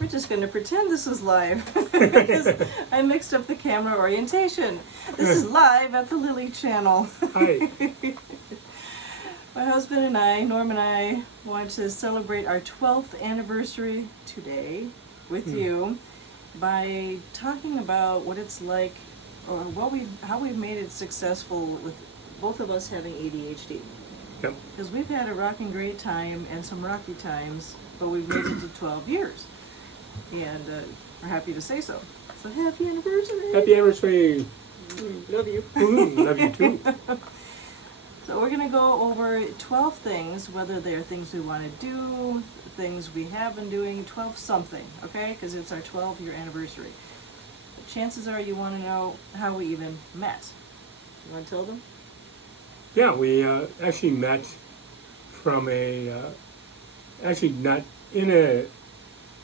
We're just going to pretend this is live because I mixed up the camera orientation. This is live at the Lily channel. Hi. My husband and I, Norm and I, want to celebrate our 12th anniversary today with you by talking about what it's like, or how we've made it successful with both of us having ADHD. Yep. Because we've had a rocking great time and some rocky times, but we've made it to 12 years. And we're happy to say so. So happy anniversary! Happy anniversary! Love you. Love you too. So we're going to go over 12 things, whether they're things we want to do, things we have been doing, 12 something, okay? Because it's our 12-year anniversary. But chances are you want to know how we even met. You want to tell them? Yeah, we actually met from actually not in a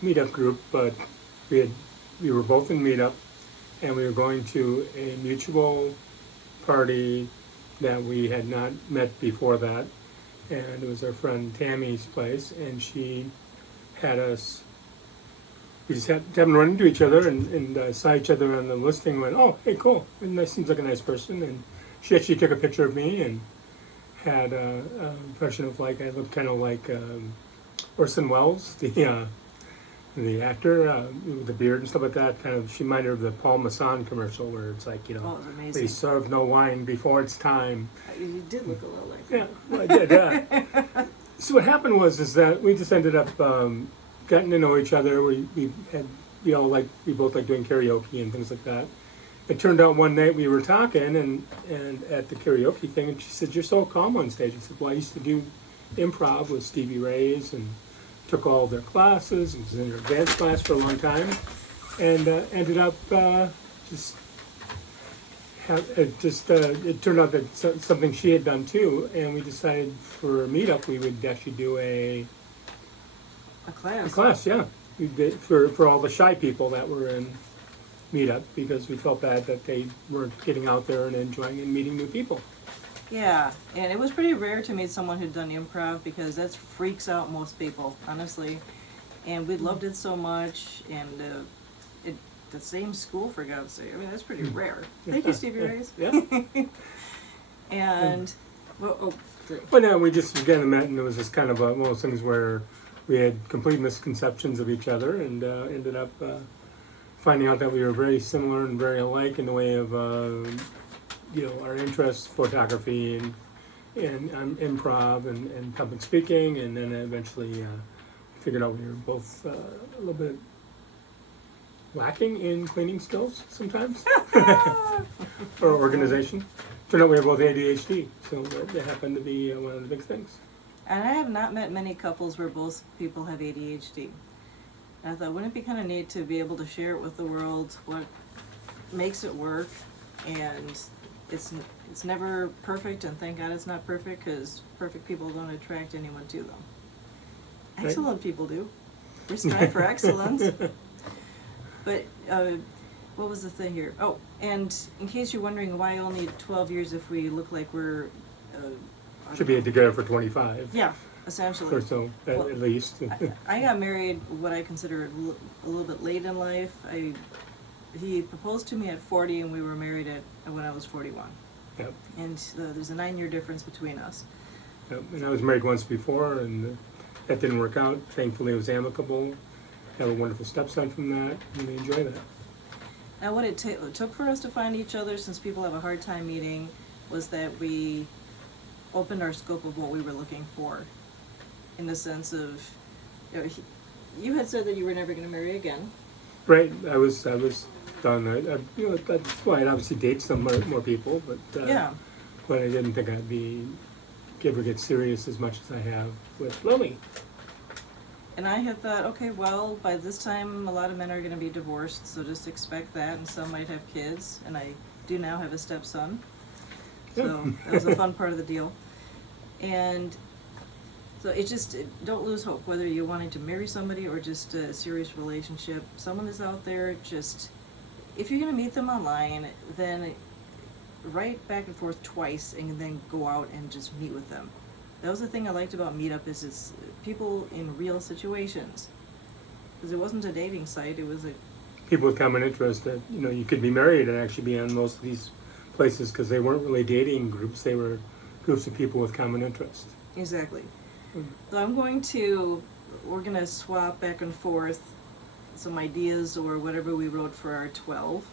meetup group, but we were both in meetup, and we were going to a mutual party that we had not met before that, and it was our friend Tammy's place, and she had us. We just happened to run into each other and saw each other on the listing. And went, oh, hey, cool! And that seems like a nice person. And she actually took a picture of me and had an impression of I looked kind of like Orson Welles, the actor with the beard and stuff like that. Kind of, she reminded her of the Paul Masson commercial where it's like, Oh, it was amazing. they serve no wine before it's time. You did look a little like Yeah, well, I did. Yeah. So what happened is that we just ended up getting to know each other. We both like doing karaoke and things like that. It turned out one night we were talking and at the karaoke thing, and she said, "You're so calm on stage." I said, "Well, I used to do improv with Stevie Ray's and took all their classes, and was in their advanced class for a long time, and ended up it turned out that something she had done too, and we decided for a meetup we would actually do a class. A class, yeah. We did for all the shy people that were in meetup, because we felt bad that they weren't getting out there and enjoying and meeting new people. Yeah, and it was pretty rare to meet someone who'd done improv because that freaks out most people, honestly. And we loved it so much, and the same school, for God's sake. I mean, that's pretty rare. Thank you, Stevie Ray's. Yeah. And, But no, we just again met, and it was just kind of one of those things where we had complete misconceptions of each other, and ended up finding out that we were very similar and very alike in the way of our interests, photography and improv and public speaking, and then eventually figured out we were both a little bit lacking in cleaning skills sometimes, or organization. Turned out we were both ADHD, so that happened to be one of the big things. And I have not met many couples where both people have ADHD. And I thought, wouldn't it be kind of neat to be able to share it with the world, what makes it work, and it's never perfect, and thank God it's not perfect, because perfect people don't attract anyone to them. Excellent people do. We strive for excellence. But what was the thing here? Oh, and in case you're wondering why only 12 years if we look like we're... Should be together for 25. Yeah, essentially. Or so, at least. I got married what I consider a little bit late in life. He proposed to me at 40, and we were married when I was 41. Yep. And there's a 9-year difference between us. Yep. And I was married once before, and that didn't work out. Thankfully, it was amicable. Have a wonderful stepson from that, and we enjoy that. Now, what it took for us to find each other, since people have a hard time meeting, was that we opened our scope of what we were looking for, in the sense of, you had said that you were never going to marry again. Right, I was done. That's why I'd obviously date some more people, but but I didn't think I'd ever get serious as much as I have with Lily. And I had thought, okay, well, by this time, a lot of men are going to be divorced, so just expect that, and some might have kids, and I do now have a stepson. So that was a fun part of the deal. And so don't lose hope, whether you're wanting to marry somebody or just a serious relationship. Someone is out there, if you're going to meet them online, then write back and forth twice and then go out and just meet with them. That was the thing I liked about Meetup, is it's people in real situations. because it wasn't a dating site. It was a People with common interest that, you could be married and actually be on most of these places because they weren't really dating groups. They were groups of people with common interest. exactly. Mm. So we're gonna swap back and forth some ideas or whatever we wrote for our 12.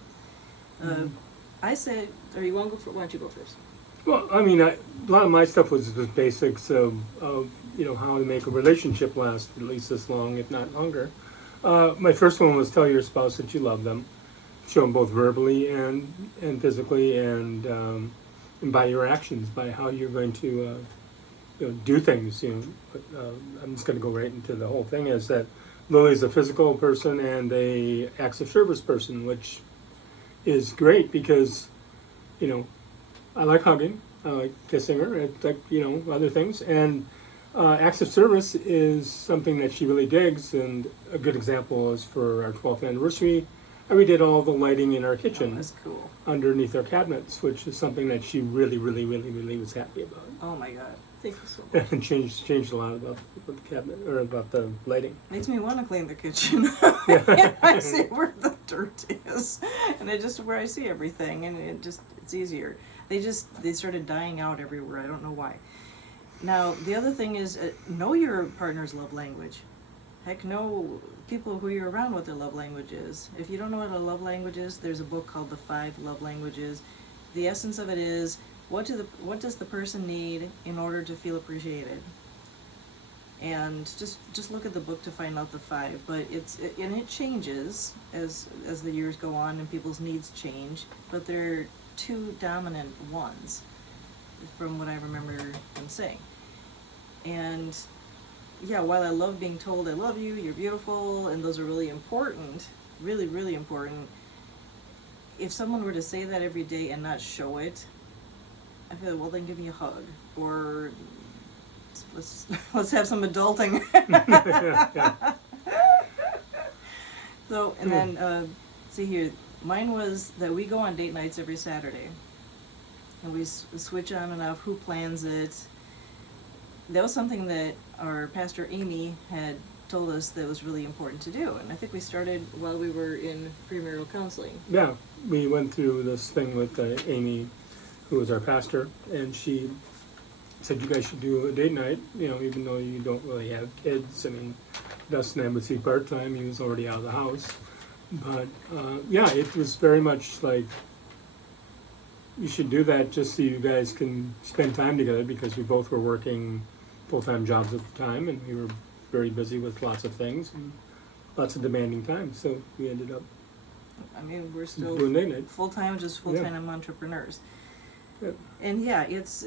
I said, or you want to go why don't you go first? Well, I mean, a lot of my stuff was the basics of how to make a relationship last at least this long, if not longer. My first one was tell your spouse that you love them, show them both verbally and physically, and by your actions, by how you're going to do things. I'm just going to go right into the whole thing. Is that Lily's a physical person and a acts of service person, which is great because I like hugging, I like kissing her, I like other things, and acts of service is something that she really digs. And a good example is for our 12th anniversary, I redid all the lighting in our Oh, kitchen that's cool. underneath our cabinets, which is something that she really, really, really, really was happy about. Oh my God. Thank you so much. And changed a lot about the cabinet or about the lighting. Makes me want to clean the kitchen. Yeah. I see where the dirt is, and where I see everything, and it's easier. They started dying out everywhere. I don't know why. Now the other thing is know your partner's love language. Heck, know people who you're around what their love language is. If you don't know what a love language is, there's a book called The 5 Love Languages. The essence of it is what does the person need in order to feel appreciated? And just look at the book to find out the 5. But it changes as the years go on and people's needs change. But there are 2 dominant ones, from what I remember them saying. And yeah, while I love being told I love you, you're beautiful, and those are really important, really, really important. If someone were to say that every day and not show it, I feel like, well, then give me a hug, or let's have some adulting. Yeah. So, and then see here, mine was that we go on date nights every Saturday, and we switch on and off who plans it. That was something that our pastor Amy had told us that was really important to do, and I think we started while we were in premarital counseling. Yeah, we went through this thing with Amy, who was our pastor, and she said you guys should do a date night, even though you don't really have kids. I mean, Dustin and I would see part-time, he was already out of the house. But yeah, it was very much like you should do that just so you guys can spend time together, because we both were working full-time jobs at the time, and we were very busy with lots of things and lots of demanding time. So we ended up We're still doing date night. full-time entrepreneurs. Yep. And yeah, it's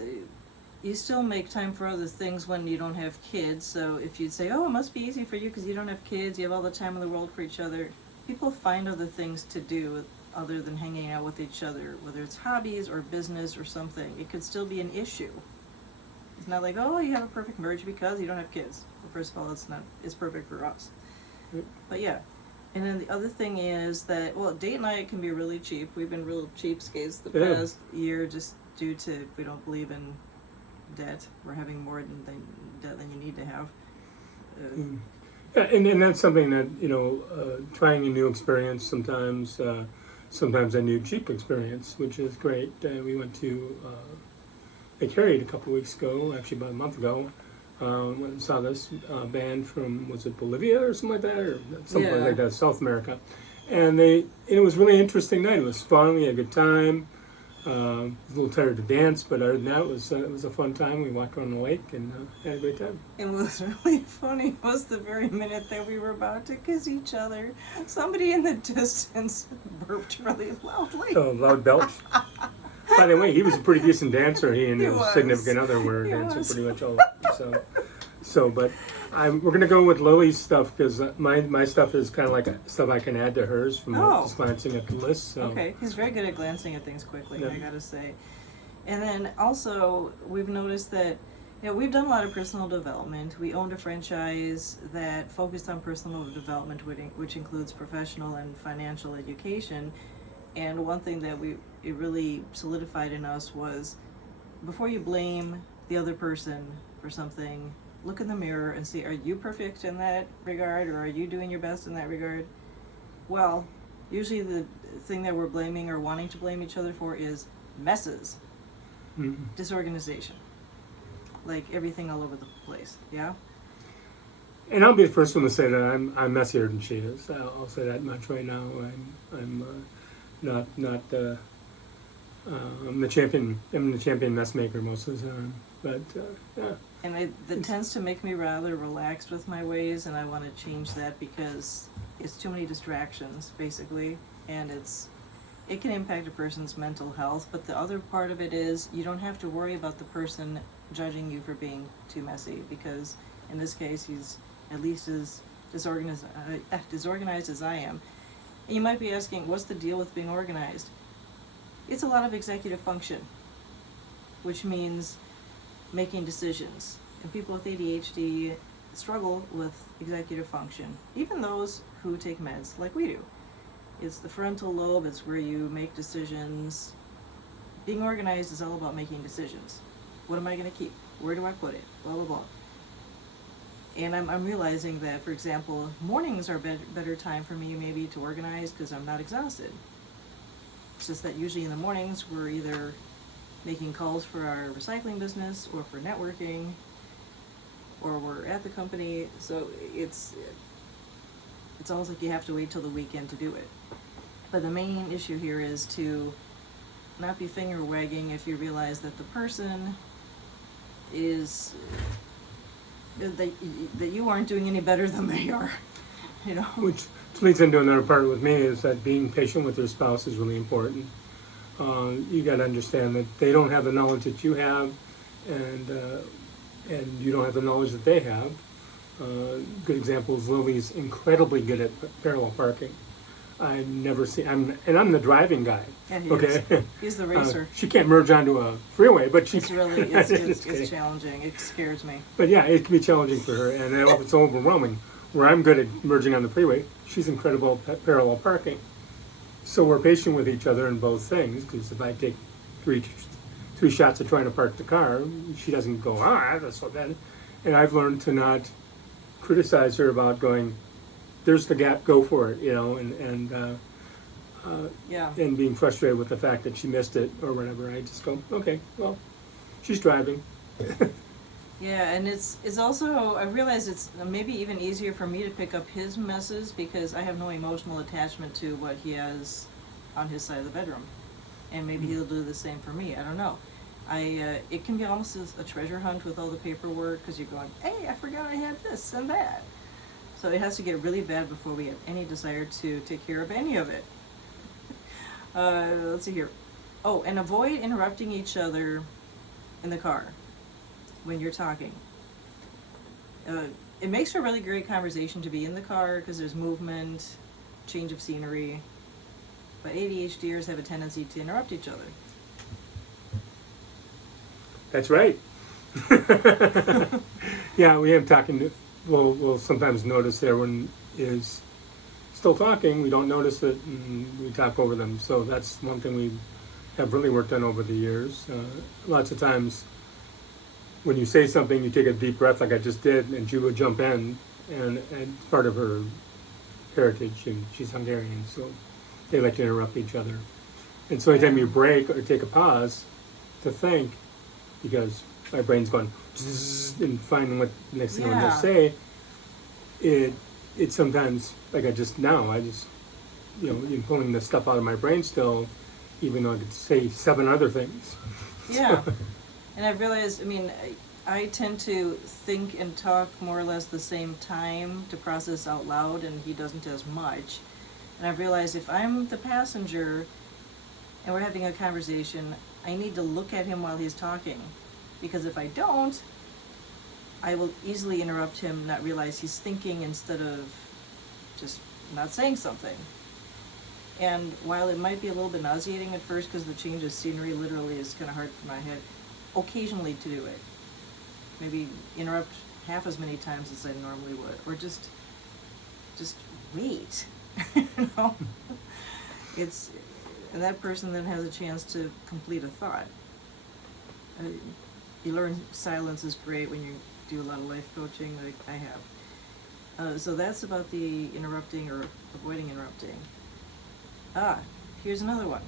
you still make time for other things when you don't have kids. So if you'd say, oh, it must be easy for you because you don't have kids, you have all the time in the world for each other. People find other things to do other than hanging out with each other, whether it's hobbies or business or something. It could still be an issue. It's not like, oh, you have a perfect marriage because you don't have kids. Well, first of all, it's perfect for us. Yep. But yeah. And then the other thing is that, well, date night can be really cheap. We've been real cheapskates the past year just due to we don't believe in debt. We're having more debt than you need to have. Yeah, and that's something that, trying a new experience sometimes a new cheap experience, which is great. We went to Lake Harriet a couple of weeks ago, actually about a month ago. Went and saw this band from, was it Bolivia or something like that, or something like that, South America. And it was a really interesting night. It was fun. We had a good time. I was a little tired to dance, but other than that, it was a fun time. We walked around the lake and had a great time. And what was really funny was the very minute that we were about to kiss each other, somebody in the distance burped really loudly. Oh, loud belch. By the way, he was a pretty decent dancer. He and his significant other were dancing pretty much all. But we're gonna go with Lily's stuff because my stuff is kind of like stuff I can add to hers from just glancing at the list. So. Okay, he's very good at glancing at things quickly. Yeah. I gotta say. And then also we've noticed that we've done a lot of personal development. We owned a franchise that focused on personal development, which includes professional and financial education. And one thing that it really solidified in us was, before you blame the other person for something, look in the mirror and see, are you perfect in that regard, or are you doing your best in that regard? Well, usually the thing that we're blaming or wanting to blame each other for is messes, disorganization, like everything all over the place. Yeah. And I'll be the first one to say that I'm messier than she is. I'll say that much right now. I'm I'm the champion. I'm the champion mess maker most of the time. But yeah. And that tends to make me rather relaxed with my ways, and I want to change that because it's too many distractions, basically, and it can impact a person's mental health. But the other part of it is you don't have to worry about the person judging you for being too messy, because in this case he's at least as disorganized as I am. And you might be asking, what's the deal with being organized? It's a lot of executive function, which means making decisions. And people with ADHD struggle with executive function, even those who take meds like we do. It's the frontal lobe, it's where you make decisions. Being organized is all about making decisions. What am I going to keep? Where do I put it? Blah, blah, blah. And I'm realizing that, for example, mornings are a better time for me maybe to organize because I'm not exhausted. It's just that usually in the mornings we're either making calls for our recycling business or for networking, or we're at the company, so it's almost like you have to wait till the weekend to do it. But the main issue here is to not be finger wagging if you realize that the person is that you aren't doing any better than they are, you know. Which leads into another part with me is that being patient with your spouse is really important. You got to understand that they don't have the knowledge that you have, and you don't have the knowledge that they have. Good example is Lily's incredibly good at parallel parking. I never see. I'm the driving guy. Yeah, he okay, is. He's the racer. She can't merge onto a freeway, but she. It's really it's challenging. It scares me. But yeah, it can be challenging for her, and it's overwhelming. Where I'm good at merging on the freeway, she's incredible at parallel parking. So we're patient with each other in both things, because if I take three shots at trying to park the car, she doesn't go, that's so bad. And I've learned to not criticize her about going, there's the gap, go for it, you know, and being frustrated with the fact that she missed it or whatever. I just go, okay, well, she's driving. Yeah, and it's also, I realize it's maybe even easier for me to pick up his messes because I have no emotional attachment to what he has on his side of the bedroom. And maybe he'll do the same for me, I don't know. It can be almost a treasure hunt with all the paperwork, because you're going, hey, I forgot I had this and that. So it has to get really bad before we have any desire to take care of any of it. Let's see here. Oh, and avoid interrupting each other in the car when you're talking. It makes for a really great conversation to be in the car because there's movement, change of scenery. But ADHDers have a tendency to interrupt each other. That's right. Yeah, we have talking. We'll sometimes notice everyone is still talking. We don't notice it, and we talk over them. So that's one thing we have really worked on over the years. Lots of times, when you say something, you take a deep breath, like I just did, and she would jump in, and part of her heritage, and she's Hungarian, so they like to interrupt each other. And so anytime you break or take a pause to think, because my brain's going zzz, and finding what the next thing I'm going to say, it sometimes, like I just, you know, pulling the stuff out of my brain still, even though I could say 7 other things. Yeah. And I've realized, I mean, I tend to think and talk more or less the same time to process out loud, and he doesn't as much. And I've realized if I'm the passenger and we're having a conversation, I need to look at him while he's talking. Because if I don't, I will easily interrupt him, not realize he's thinking instead of just not saying something. And while it might be a little bit nauseating at first because the change of scenery literally is kind of hard for my head, occasionally to do it. Maybe interrupt half as many times as I normally would, or just wait. You know, and that person then has a chance to complete a thought. You learn silence is great when you do a lot of life coaching, like I have. So that's about the interrupting or avoiding interrupting. Here's another one.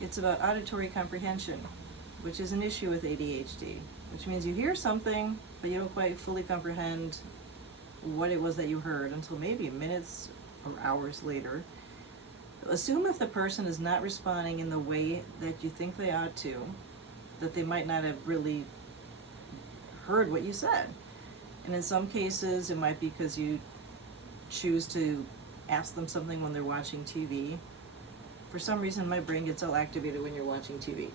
It's about auditory comprehension, which is an issue with ADHD, which means you hear something, but you don't quite fully comprehend what it was that you heard until maybe minutes or hours later. Assume if the person is not responding in the way that you think they ought to, that they might not have really heard what you said. And in some cases, it might be because you choose to ask them something when they're watching TV. For some reason, my brain gets all activated when you're watching TV,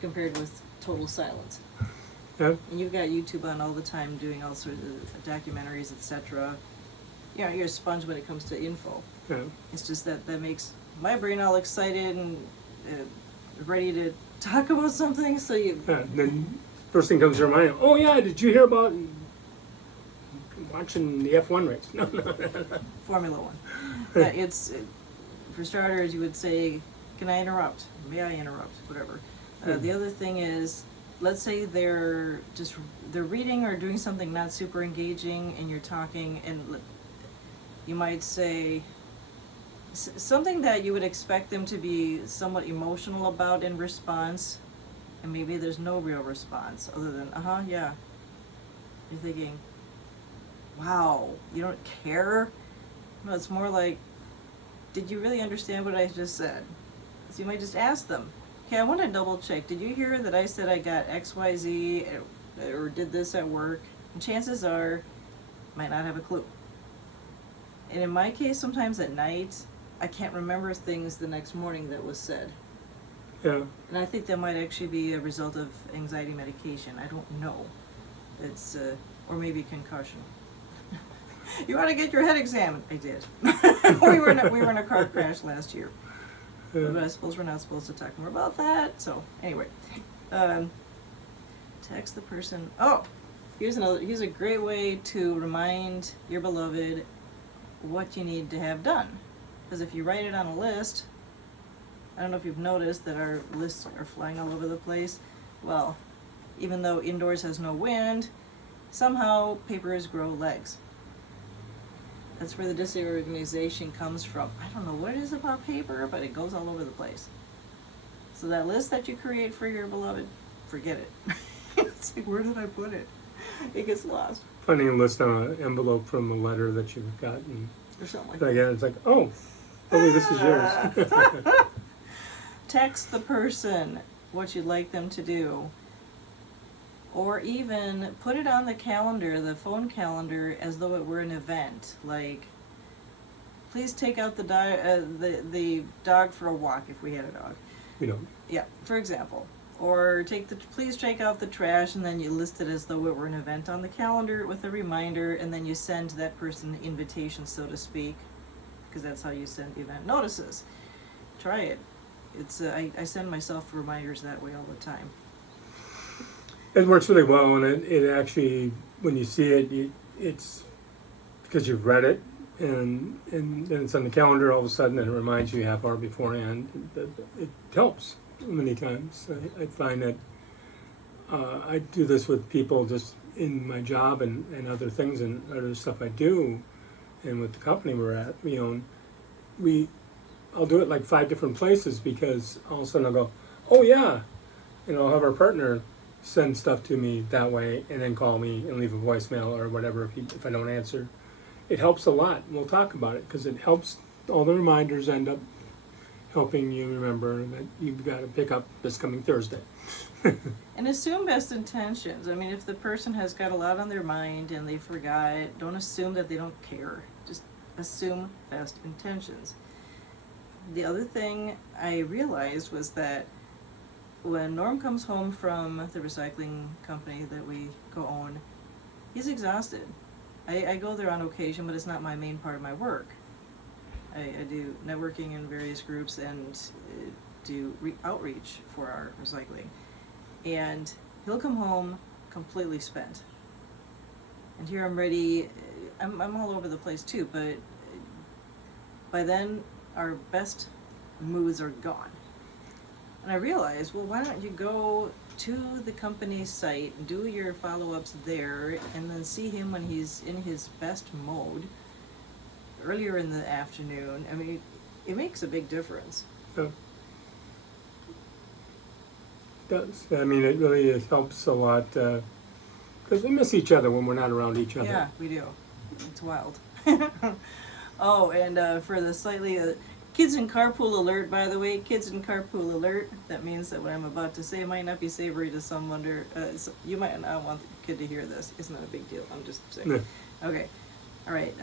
compared with total silence. Yeah. And you've got YouTube on all the time doing all sorts of documentaries, etc. You know, you're a sponge when it comes to info. Yeah. It's just that makes my brain all excited and ready to talk about something, so you... Then first thing comes to your mind, oh yeah, did you hear about watching the F1 race? No. Formula One. For starters, you would say, can I interrupt? May I interrupt? Whatever. The other thing is, let's say they're reading or doing something not super engaging and you're talking, and you might say something that you would expect them to be somewhat emotional about in response, and maybe there's no real response other than, yeah. You're thinking, wow, you don't care? No, it's more like, did you really understand what I just said? So you might just ask them, okay, I want to double check. Did you hear that I said I got XYZ or did this at work? And chances are, might not have a clue. And in my case, sometimes at night, I can't remember things the next morning that was said. Yeah. And I think that might actually be a result of anxiety medication. I don't know. It's, or maybe concussion. You want to get your head examined? I did. we were in a car crash last year. But I suppose we're not supposed to talk more about that. So anyway, text the person. Oh, here's a great way to remind your beloved what you need to have done. Because if you write it on a list, I don't know if you've noticed that our lists are flying all over the place. Well, even though indoors has no wind, somehow papers grow legs. That's where the disorganization comes from. I don't know what it is about paper, but it goes all over the place. So that list that you create for your beloved, forget it. It's like, where did I put it? It gets lost. Finding a list on an envelope from a letter that you've gotten. Or something like that. that. It's like, oh, this is yours. Text the person what you'd like them to do. Or even put it on the calendar, the phone calendar, as though it were an event. Like, please take out the dog for a walk if we had a dog. You know. Yeah, for example. Or please take out the trash, and then you list it as though it were an event on the calendar with a reminder, and then you send that person an invitation, so to speak, because that's how you send the event notices. Try it. It's I send myself reminders that way all the time. It works really well, and it actually, when you see it, it's because you've read it, and then it's on the calendar all of a sudden, and it reminds you half hour beforehand. It helps many times. I find that I do this with people just in my job and other things and other stuff I do, and with the company we're at, I'll do it like 5 different places, because all of a sudden I'll go, oh yeah, I'll have our partner send stuff to me that way, and then call me and leave a voicemail or whatever if I don't answer. It helps a lot. We'll talk about it, because it helps. All the reminders end up helping you remember that you've got to pick up this coming Thursday. And assume best intentions. I mean, if the person has got a lot on their mind and they forgot, don't assume that they don't care. Just assume best intentions. The other thing I realized was that when Norm comes home from the recycling company that we co-own, he's exhausted. I go there on occasion, but it's not my main part of my work. I do networking in various groups and do outreach for our recycling. And he'll come home completely spent. And here I'm ready, I'm all over the place too, but by then our best moods are gone. And I realized, well, why don't you go to the company site, do your follow-ups there, and then see him when he's in his best mode earlier in the afternoon. I mean, it makes a big difference. Yeah. Does. I mean, it really helps a lot because we miss each other when we're not around each other. Yeah, we do. It's wild. Oh, and for the slightly kids in carpool alert, by the way, kids in carpool alert. That means that what I'm about to say might not be savory to someone, or you might not want the kid to hear this. It's not a big deal. I'm just saying. Yeah. Okay, all right.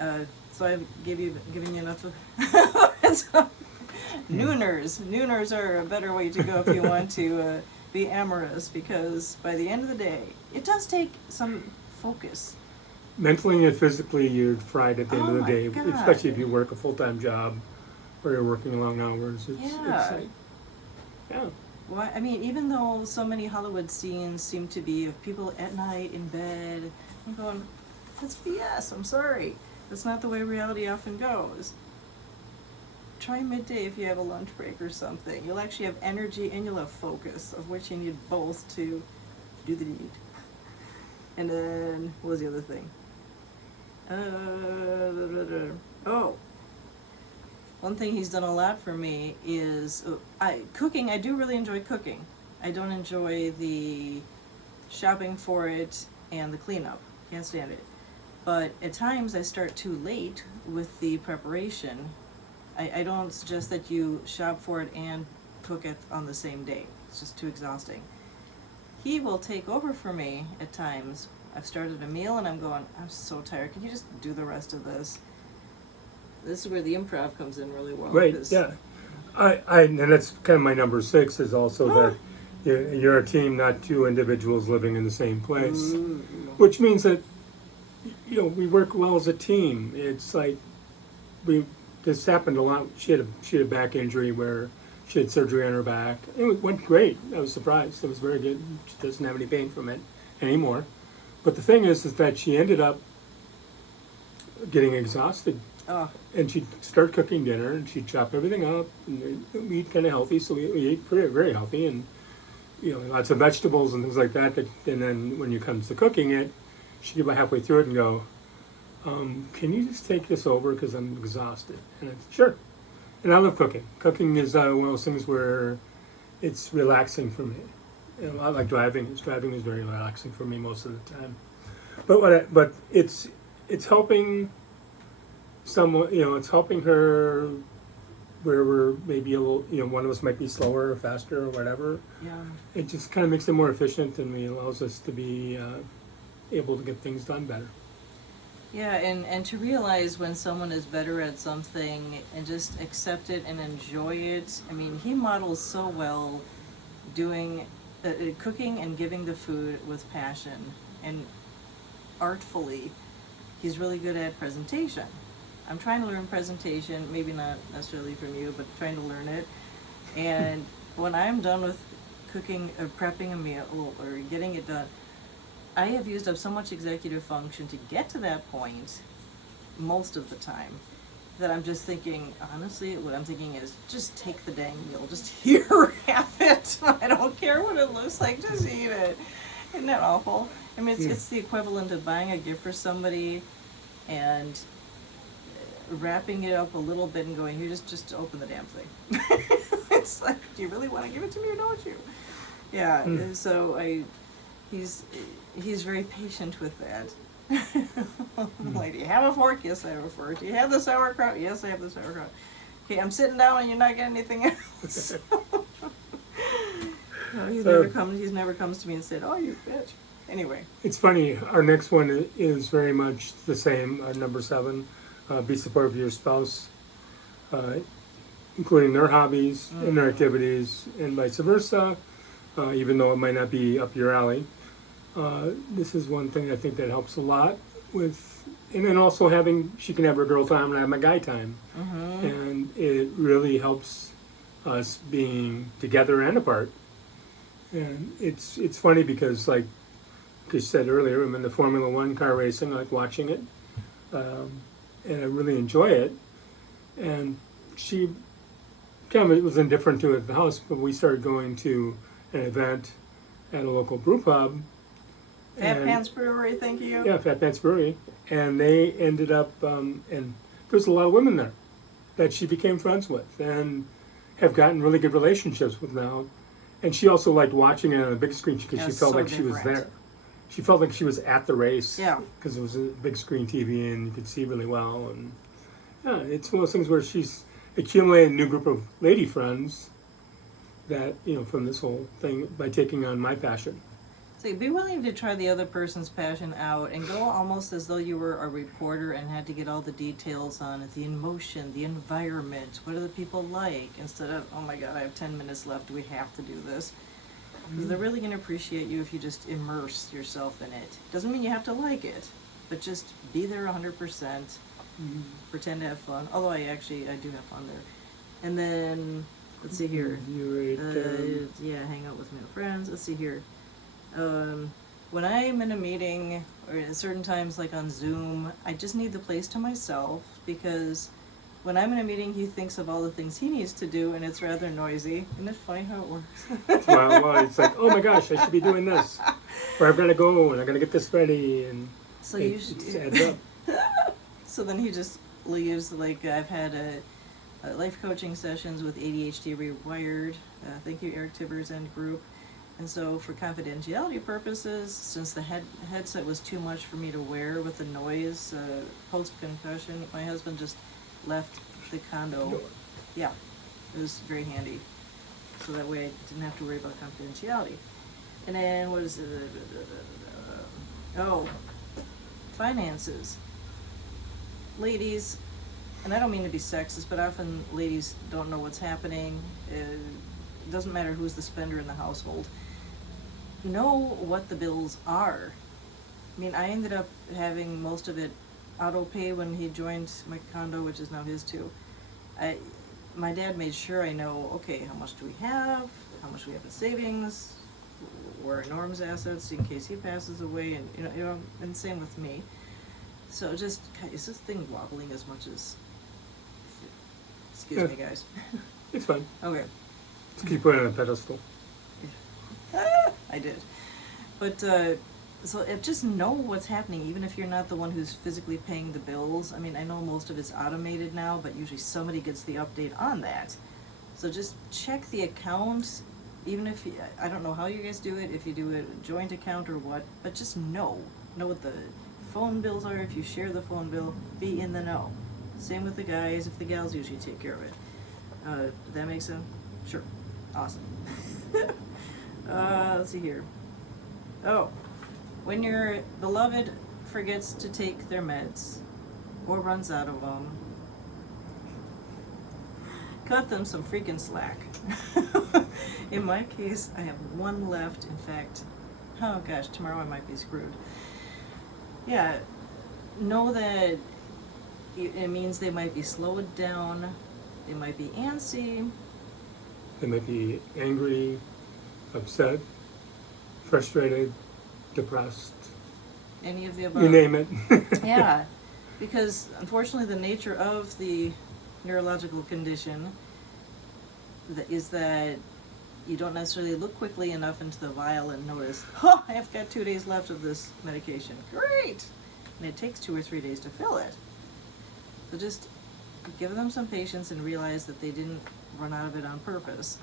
So I've given you enough of nooners. Nooners are a better way to go if you want to be amorous, because by the end of the day, it does take some focus. Mentally and physically, you're fried at the end Oh of the my day, God. especially if you work a full-time job or you're working long hours. Yeah. It's like, yeah. Well, I mean, even though so many Hollywood scenes seem to be of people at night in bed, I'm going, that's BS. I'm sorry. That's not the way reality often goes. Try midday if you have a lunch break or something. You'll actually have energy and you'll have focus, of which you need both to do the deed. And then, what was the other thing? Oh, one thing he's done a lot for me is cooking. I do really enjoy cooking. I don't enjoy the shopping for it and the cleanup. Can't stand it. But at times I start too late with the preparation. I don't suggest that you shop for it and cook it on the same day. It's just too exhausting. He will take over for me at times. I've started a meal and I'm going, I'm so tired. Can you just do the rest of this? This is where the improv comes in really well. Right, yeah. And that's kind of my number 6 is also that you're a team, not two individuals living in the same place. Which means that, we work well as a team. It's like, this happened a lot. She had a back injury where she had surgery on her back. It went great. I was surprised. It was very good. She doesn't have any pain from it anymore. But the thing is that she ended up getting exhausted. Oh. And she'd start cooking dinner, and she'd chop everything up, and we eat kind of healthy, so we eat very healthy, and lots of vegetables and things like that. And then when it comes to cooking it, she'd get about halfway through it and go, "Can you just take this over because I'm exhausted?" And I sure. And I love cooking. Cooking is one of those things where it's relaxing for me. And a lot like driving. Driving is very relaxing for me most of the time. But it's helping someone. It's helping her where we're maybe a little. One of us might be slower or faster or whatever. Yeah. It just kind of makes it more efficient and allows us to be able to get things done better. Yeah, and to realize when someone is better at something and just accept it and enjoy it. I mean, he models so well doing cooking and giving the food with passion and artfully. He's really good at presentation. I'm trying to learn presentation, maybe not necessarily from you, but trying to learn it. And when I'm done with cooking or prepping a meal or getting it done, I have used up so much executive function to get to that point most of the time that I'm just thinking, honestly, what I'm thinking is just take the dang meal, just here, have it. I don't care what it looks like, just eat it. Isn't that awful? I mean, it's the equivalent of buying a gift for somebody and wrapping it up a little bit and going, here, just open the damn thing. It's like, do you really want to give it to me or don't you? Yeah, so he's very patient with that. Like, do you have a fork? Yes, I have a fork. Do you have the sauerkraut? Yes, I have the sauerkraut. Okay, I'm sitting down and you're not getting anything else. No, he's never comes to me and said, "Oh, you bitch." Anyway. It's funny. Our next one is very much the same. Number 7, be supportive of your spouse, including their hobbies and their activities, and vice versa. Even though it might not be up your alley. This is one thing I think that helps a lot with, and then also she can have her girl time and I have my guy time. And it really helps us being together and apart. And it's funny because, like you said earlier, I'm in the Formula One car racing, I like watching it, and I really enjoy it. And she kind of was indifferent to it at the house, but we started going to an event at a local brew pub. Fat and- Pants Brewery, thank you. Yeah, Fat Pants Brewery, and they ended up, and there's a lot of women there that she became friends with and have gotten really good relationships with now. And she also liked watching it on a big screen because Yeah, she felt so like she was different. there. She felt like she was at the race. Yeah. Because it was a big screen TV and you could see really well. And yeah, it's one of those things where she's accumulated a new group of lady friends that, from this whole thing by taking on my passion. So be willing to try the other person's passion out and go almost as though you were a reporter and had to get all the details on it, the emotion, the environment, what do the people like, instead of, oh my god, I have 10 minutes left, do we have to do this? Because they're really going to appreciate you if you just immerse yourself in it. Doesn't mean you have to like it, but just be there 100%, pretend to have fun, although I do have fun there. And then, let's see here. Yeah, hang out with my friends. Let's see here. When I'm in a meeting or at certain times like on Zoom, I just need the place to myself because when I'm in a meeting he thinks of all the things he needs to do and it's rather noisy. Isn't it funny how it works? well, it's like, oh my gosh, I should be doing this. Or I've got to go and I've got to get this ready. And So it you should, just adds up. so then he just leaves. Like I've had a life coaching sessions with ADHD Rewired. Thank you, Eric Tibbers and group. And so for confidentiality purposes, since the headset was too much for me to wear with the noise, post-concussion, my husband just left the condo. Yeah, it was very handy. So that way I didn't have to worry about confidentiality. And then what is it? Oh, finances. Ladies, and I don't mean to be sexist, but often ladies don't know what's happening. It doesn't matter who's the spender in the household. Know what the bills are. I mean, I ended up having most of it auto pay when he joined my condo, which is now his too. My dad made sure I know, okay, how much do we have? How much do we have in savings? Where are Norm's assets in case he passes away? And and same with me. So just, is this thing wobbling as much as? Excuse me, guys. It's fine. Okay. Just keep putting it on a pedestal. I did. But, so just know what's happening, even if you're not the one who's physically paying the bills. I mean, I know most of it's automated now, but usually somebody gets the update on that. So just check the account, even if, I don't know how you guys do it, if you do a joint account or what, but just know what the phone bills are. If you share the phone bill, be in the know. Same with the guys, if the gals usually take care of it. That makes sense? Sure. Awesome. Let's see here. Oh, when your beloved forgets to take their meds or runs out of them, cut them some freaking slack. In my case, I have one left. In fact, oh gosh, tomorrow I might be screwed. Yeah, know that it means they might be slowed down, they might be antsy. They might be angry, upset, frustrated, depressed. Any of the above. You name it. Yeah, because unfortunately the nature of the neurological condition is that you don't necessarily look quickly enough into the vial and notice, oh, I've got 2 days left of this medication. Great! And it takes 2 or 3 days to fill it. So just give them some patience and realize that they didn't run out of it on purpose.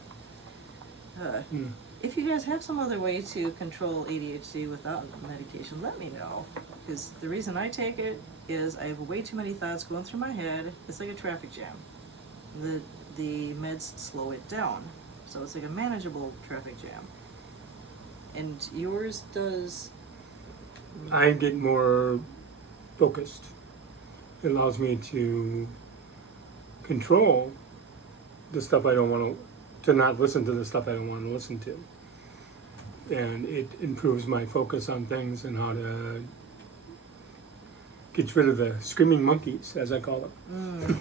If you guys have some other way to control ADHD without medication, let me know. Because the reason I take it is I have way too many thoughts going through my head. It's like a traffic jam. The meds slow it down. So it's like a manageable traffic jam. And yours does... I get more focused. It allows me to control the stuff I don't want to not listen to the stuff I don't want to listen to. And it improves my focus on things and how to get rid of the screaming monkeys, as I call them.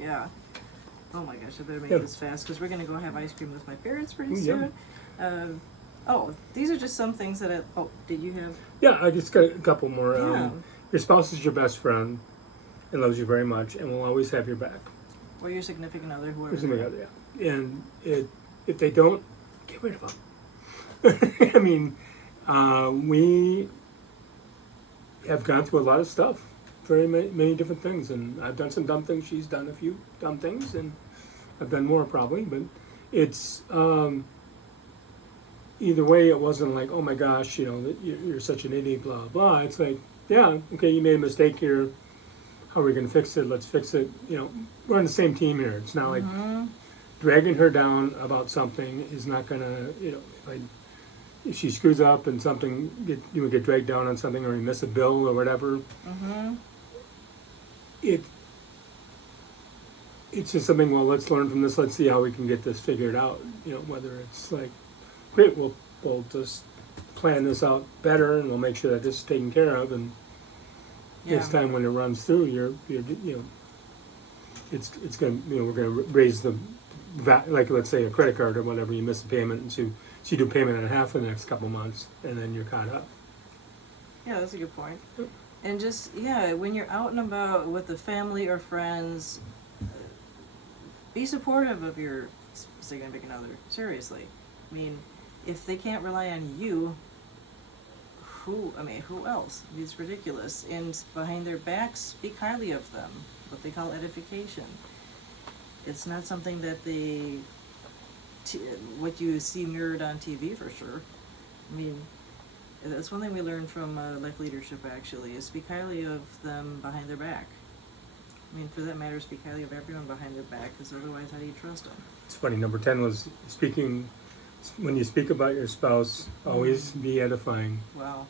Yeah. Oh my gosh, I better make Yeah. this fast because we're going to go have ice cream with my parents pretty Ooh, soon. These are just some things that did you have? Yeah, I just got a couple more. Yeah. Your spouse is your best friend and loves you very much and will always have your back. Or your significant other, whoever. Or something like that. And if they don't, get rid of them. I mean, we have gone through a lot of stuff, very many different things, and I've done some dumb things. She's done a few dumb things, and I've done more probably. But it's either way, it wasn't like, oh my gosh, you're such an idiot, blah blah. It's like, yeah, okay, you made a mistake here. How are we gonna fix it? Let's fix it. We're on the same team here. It's not like dragging her down about something is not gonna, if she screws up and something, you would get dragged down on something, or you miss a bill or whatever. It's just something. Well, let's learn from this. Let's see how we can get this figured out. Whether it's like, great, we'll just plan this out better, and we'll make sure that this is taken care of. And next time when it runs through, it's gonna, we're gonna raise the like, let's say a credit card or whatever. You miss a payment, and so you do payment and a half in the next couple months, and then you're caught up. Yeah, that's a good point. And just, when you're out and about with the family or friends, be supportive of your significant other. Seriously. I mean, if they can't rely on you, who else? It's ridiculous. And behind their backs, speak highly of them. What they call edification. It's not something that what you see mirrored on TV for sure. I mean, that's one thing we learned from Life Leadership, actually, is speak highly of them behind their back. I mean, for that matter, speak highly of everyone behind their back, because otherwise, how do you trust them? It's funny, number 10 was speaking, when you speak about your spouse, always be edifying. Wow,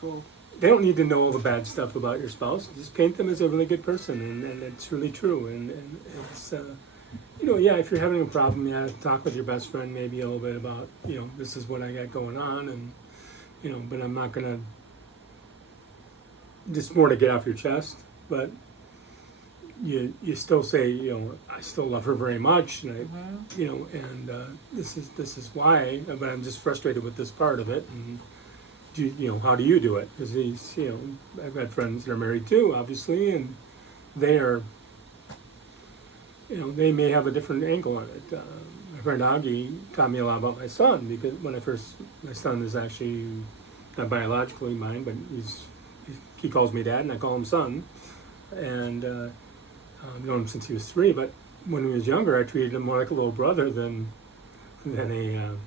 cool. They don't need to know all the bad stuff about your spouse. Just paint them as a really good person, and it's really true. And it's, if you're having a problem, talk with your best friend maybe a little bit about, this is what I got going on, and, but I'm not going to, just more to get off your chest, but you still say, I still love her very much, and this is why, but I'm just frustrated with this part of it, and how do you do it? Because I've got friends that are married too, obviously, and they are, they may have a different angle on it. My friend Augie taught me a lot about my son, because my son is actually not biologically mine, but he calls me dad, and I call him son, and I've known him since he was 3, but when he was younger, I treated him more like a little brother than a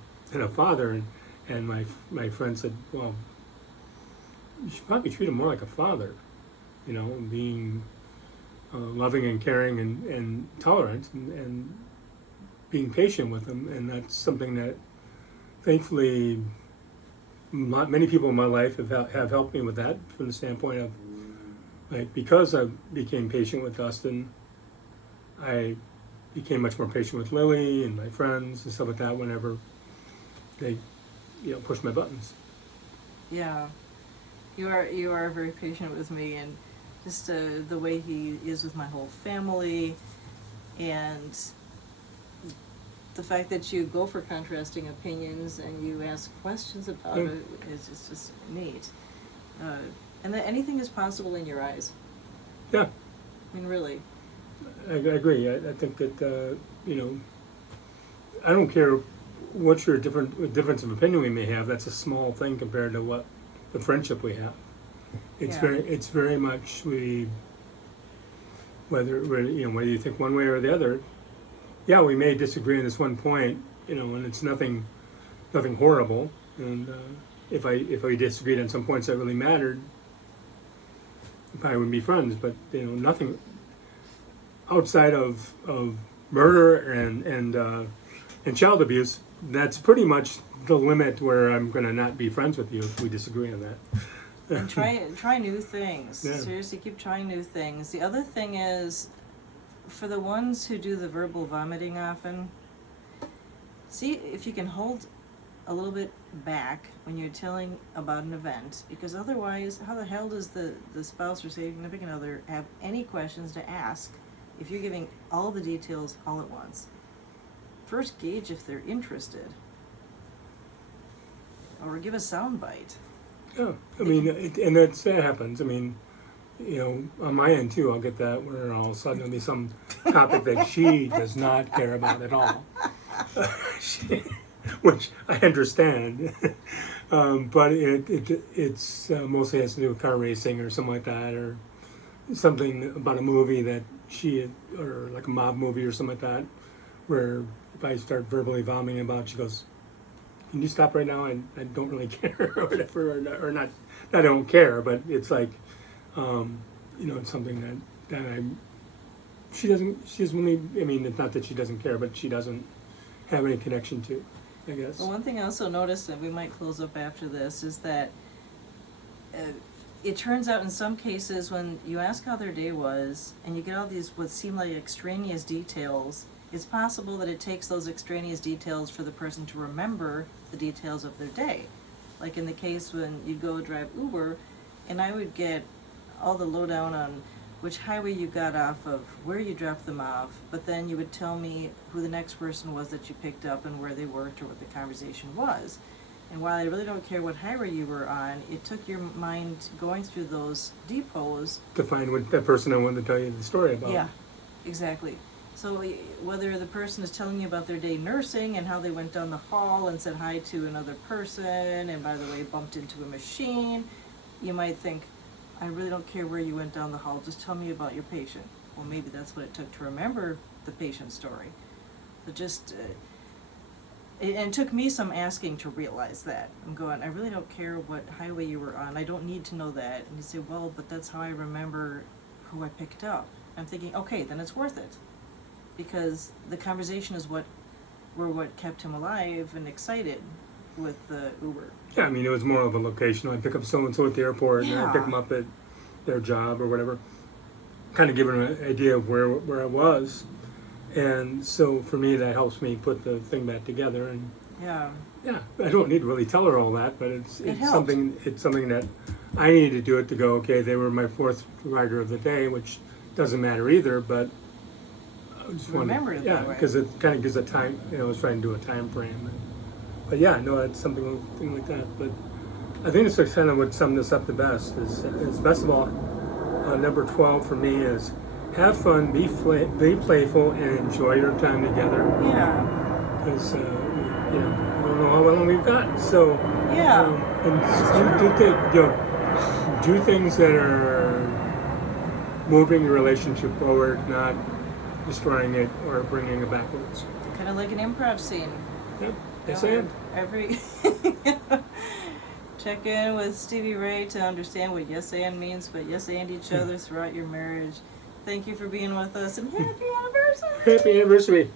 father. And my friend said, well, you should probably treat him more like a father, being loving and caring and tolerant and being patient with him. And that's something that, thankfully, many people in my life have helped me with that, from the standpoint of, like, because I became patient with Dustin, I became much more patient with Lily and my friends and stuff like that whenever they, push my buttons. Yeah, you are very patient with me, and just the way he is with my whole family, and the fact that you go for contrasting opinions and you ask questions about it is just neat. And that anything is possible in your eyes. Yeah. I mean, really. I agree. I think that, I don't care what your difference of opinion we may have. That's a small thing compared to what the friendship we have. It's very much whether you think one way or the other. Yeah, we may disagree on this one point, and it's nothing horrible. And if I disagreed on some points that really mattered, we probably wouldn't be friends. But nothing outside of murder and child abuse. That's pretty much the limit where I'm going to not be friends with you if we disagree on that. And try new things. Yeah. Seriously, keep trying new things. The other thing is, for the ones who do the verbal vomiting often, see if you can hold a little bit back when you're telling about an event, because otherwise, how the hell does the spouse or significant other have any questions to ask if you're giving all the details all at once? First, gauge if they're interested, or give a sound bite. Yeah, I mean, and that happens. I mean, on my end too, I'll get that where all of a sudden there'll be some topic that she does not care about at all. which I understand. But it's mostly has to do with car racing or something like that, or something about a movie that or like a mob movie or something like that, where if I start verbally vomiting about it, she goes, "Can you stop right now? I don't really care," or whatever, or not. I don't care, but it's like, it's something that she doesn't really. I mean, it's not that she doesn't care, but she doesn't have any connection to, I guess. Well, one thing I also noticed, and we might close up after this, is that it turns out in some cases when you ask how their day was and you get all these what seem like extraneous details, it's possible that it takes those extraneous details for the person to remember the details of their day. Like in the case when you'd go drive Uber, and I would get all the lowdown on which highway you got off of, where you dropped them off, but then you would tell me who the next person was that you picked up and where they worked or what the conversation was. And while I really don't care what highway you were on, it took your mind going through those depots To find what that person I wanted to tell you the story about. Yeah, exactly. So whether the person is telling you about their day nursing and how they went down the hall and said hi to another person and by the way bumped into a machine, you might think, I really don't care where you went down the hall, just tell me about your patient. Well, maybe that's what it took to remember the patient's story. So just, and it took me some asking to realize that. I'm going, I really don't care what highway you were on, I don't need to know that. And you say, well, but that's how I remember who I picked up. I'm thinking, okay, then it's worth it. Because the conversation is what kept him alive and excited with the Uber. Yeah, I mean, it was more of a location. I pick up so-and-so at the airport, and I pick Yeah. them up at their job or whatever. Kind of give them an idea of where I was. And so for me, that helps me put the thing back together. And Yeah. yeah, I don't need to really tell her all that, but it's helps. something that I need to do it to go, okay, they were my fourth rider of the day, which doesn't matter either, but I just Remember it that way. because it kind of gives a time, I was trying to do a time frame. But yeah, no, it's thing like that. But I think it's kind of what summed this up the best is best of all, number 12 for me is have fun, be playful, and enjoy your time together. Yeah. Because we don't know how long we've got. So Yeah. and do things that are moving your relationship forward, not destroying it or bringing it backwards. Kind of like an improv scene. Yep. Yes, and. Every check in with Stevie Ray to understand what yes and means, but yes and each other throughout your marriage. Thank you for being with us and happy anniversary! Happy anniversary!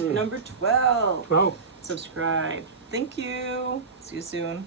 Number 12. 12. Subscribe. Thank you. See you soon.